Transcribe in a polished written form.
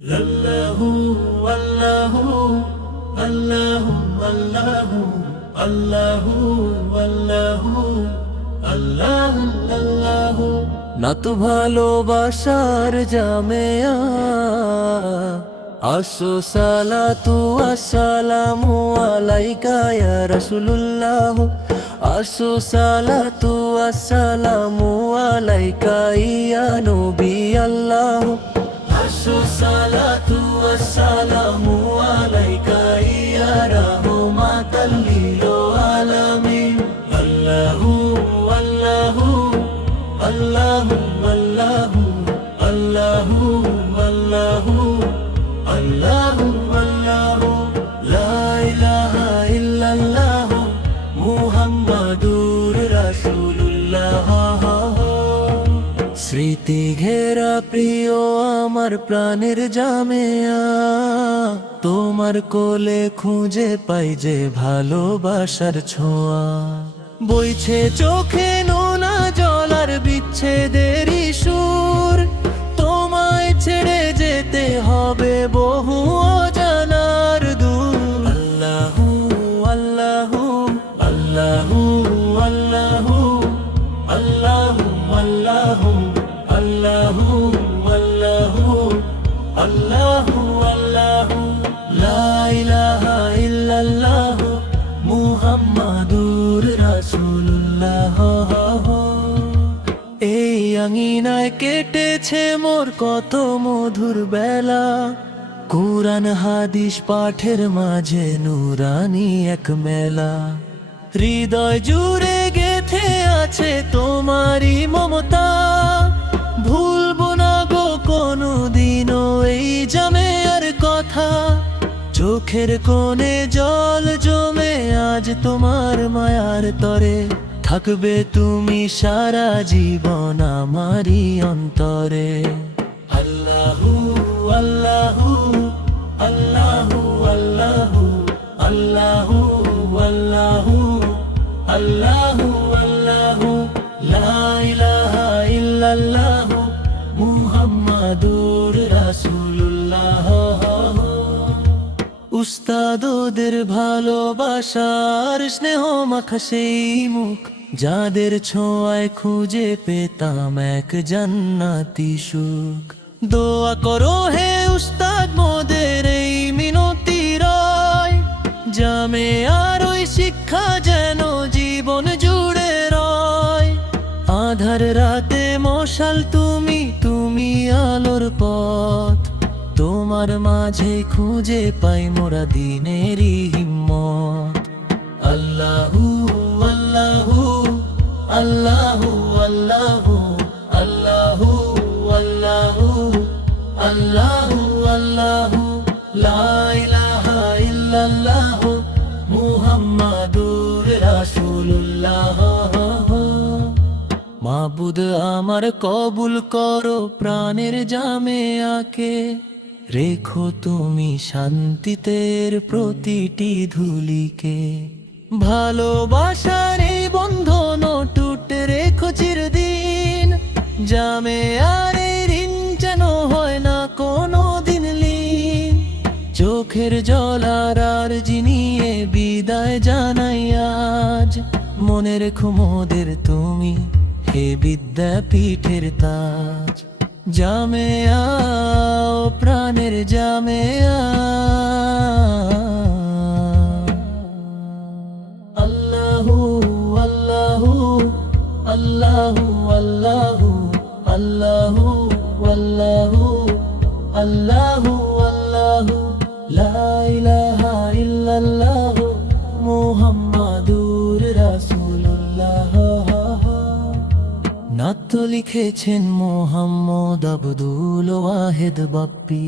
আল্লাহু আল্লাহু আল্লাহু আল্লাহু আল্লাহু আল্লাহু আল্লাহু আল্লাহু না তো ভালোবাসার জামেয়া আসো সালাতু আসসালামু আলাইকা ইয়া রাসূলুল্লাহ আসো সালাতু আসসালামু আলাইকা ইয়া নবী আল্লাহ আসো সালাতু আসসালামু আলাইকা ইয়া রাহমাতাল লিল আলামিন আল্লাহু আল্লাহু আল্লাহু আল্লাহু আল্লাহু আল্লাহু আল্লাহু আল্লাহু লা ইলাহা ইল্লাল্লাহ মুহাম্মাদুর রাসূলুল্লাহ স্মৃতি ঘেরা প্রিয় আমার প্রাণের জামেয়া তোমার কোলে খুঁজে পাই যে ভালোবাসার ছোঁয়া বইছে চোখে নোনা জল আর বিচ্ছেদের সুর তোমায় ছেড়ে যেতে হবে বহু অজানার দূর আল্লাহু আল্লাহু আল্লাহু আল্লাহু আল্লাহু আল্লাহু আল্লাহু আল্লাহু আল্লাহু আল্লাহু লা ইলাহা ইল্লাল্লাহ মুহাম্মাদুর রাসূলুল্লাহ এই আঙিনায় কেটেছে মোর কত মধুর বেলা কুরআন হাদিস পাঠের মাঝে নুরানি এক মেলা হৃদয় জুড়ে গেথে আছে তোমারই মমতা ভুলবো না গো কোনোদিনও এই জামেয়ার কথা চোখের কোণে জল জমে আজ তোমার মায়ার তরে থাকবে তুমি সারা জীবন আমারই অন্তরে আল্লাহু আল্লাহু আল্লাহু আল্লাহু আল্লাহু আল্লাহু আল্লাহু আল্লাহু লা ইলাহা ইল্লাল্লাহ মুহাম্মাদুর রাসূলুল্লাহ উস্তাদদের ভালোবাসার স্নেহ মাখা সেই মুখ যাদের ছোঁয়ায় খুঁজে পেতাম এক জান্নাতি সুখ দোয়া করো হে উস্তাদ মোদের এই মিনতি রয় জামেয়ার ওই শিক্ষা যেন জীবন জুড়ে রয় আধার রাতে মশাল তুমি তুমি আলোর পথ তোমার মাঝে খুঁজে পাই মোরা দিনেরই হিম্মত আল্লাহু আল্লাহু আল্লাহু আল্লাহু আল্লাহু আল্লাহু আল্লাহু আল্লাহু লা ইলাহা ইল্লাল্লাহ মুহাম্মাদুর রাসূলুল্লাহ মাবুদ আমার কবুল করো প্রাণের জামেয়াকে রেখো তুমি শান্তিতে প্রতিটি ধুলিকে ভালোবাসার এই বন্ধন টুট রেখো চিরদিন জামেয়ার ঋণ যেন হয় না কোনো দিন লীন চোখের জল আর জিনিয়ে বিদায় জানাই আজ মনে রেখো মোদের তুমি হে বিদ্যাপীঠের তাজ জামেয়া ও প্রাণের জামেয়া আল্লাহু আল্লাহু আল্লাহু আল্লাহু আল্লাহু আল্লাহু আল্লাহু আল্লাহু লা ইলাহা ইল্লাল্লাহ মুহাম্মাদুর রাসূলুল্লাহ নাত লিখেছেন মোহাম্মদ আব্দুল ওয়াহেদ বাপ্পি।